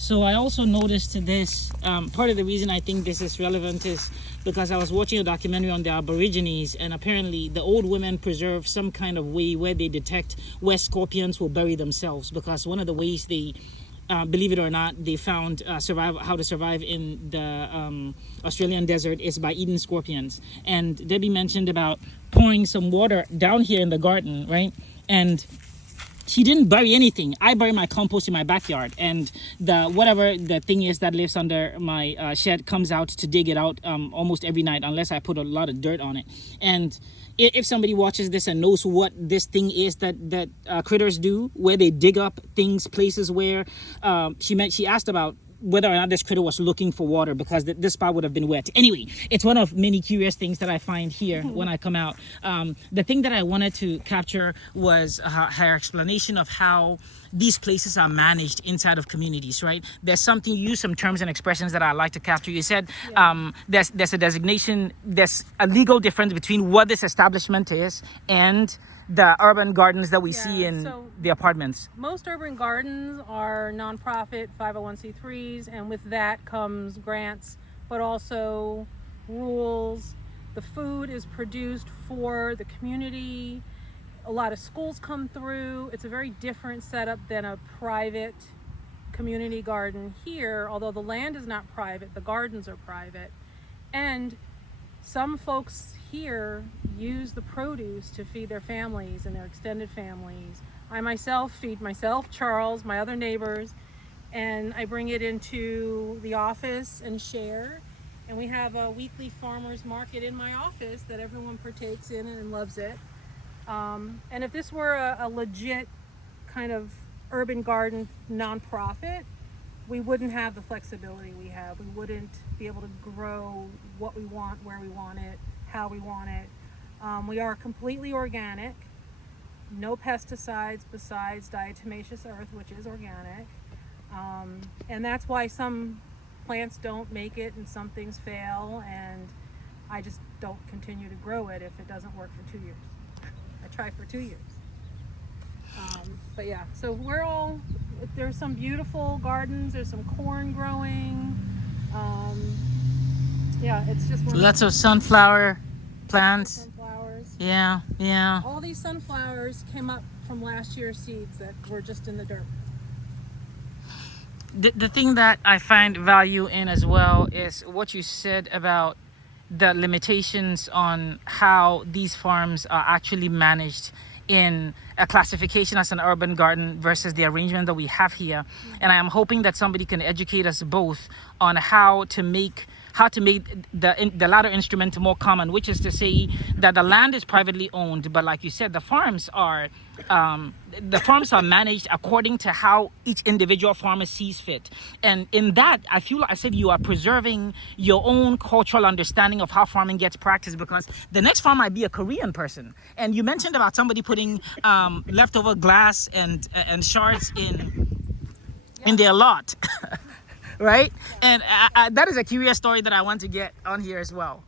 So I also noticed this, part of the reason I think this is relevant is because I was watching a documentary on the Aborigines, and apparently the old women preserve some kind of way where they detect where scorpions will bury themselves, because one of the ways they believe it or not, they found how to survive in the Australian desert is by eating scorpions. And Debbie mentioned about pouring some water down here in the garden, right? And she didn't bury anything. I bury my compost in my backyard, and whatever the thing is that lives under my shed comes out to dig it out almost every night, unless I put a lot of dirt on it. And if somebody watches this and knows what this thing is that critters do, where they dig up things, places where she asked about whether or not this critter was looking for water, because this spot would have been wet. Anyway, it's one of many curious things that I find here when I come out. The thing that I wanted to capture was her explanation of how these places are managed inside of communities, right? There's something, you use some terms and expressions that I like to capture. You said there's a designation, there's a legal difference between what this establishment is and the urban gardens that we see in the apartments. Most urban gardens are nonprofit 501c3s, and with that comes grants, but also rules. The food is produced for the community. A lot of schools come through. It's a very different setup than a private community garden here, although the land is not private, the gardens are private. And some folks here use the produce to feed their families and their extended families. I myself feed myself, Charles, my other neighbors, and I bring it into the office and share. And we have a weekly farmers market in my office that everyone partakes in and loves it. And if this were a legit kind of urban garden nonprofit, we wouldn't have the flexibility we have. We wouldn't be able to grow what we want, where we want it, how we want it. We are completely organic, no pesticides besides diatomaceous earth, which is organic. And that's why some plants don't make it and some things fail, and I just don't continue to grow it if it doesn't work for 2 years. I try for 2 years. But yeah, so there's some beautiful gardens, there's some corn growing. Yeah, it's just lots of sunflower plants. Sunflowers. Yeah. All these sunflowers came up from last year's seeds that were just in the dirt. The thing that I find value in as well is what you said about the limitations on how these farms are actually managed in a classification as an urban garden versus the arrangement that we have here. And I am hoping that somebody can educate us both on how to make the latter instrument more common, which is to say that the land is privately owned, but like you said, the farms are managed according to how each individual farmer sees fit. And in that, I feel like I said you are preserving your own cultural understanding of how farming gets practiced, because the next farm might be a Korean person. And you mentioned about somebody putting leftover glass and shards in their lot. Right? And that is a curious story that I want to get on here as well.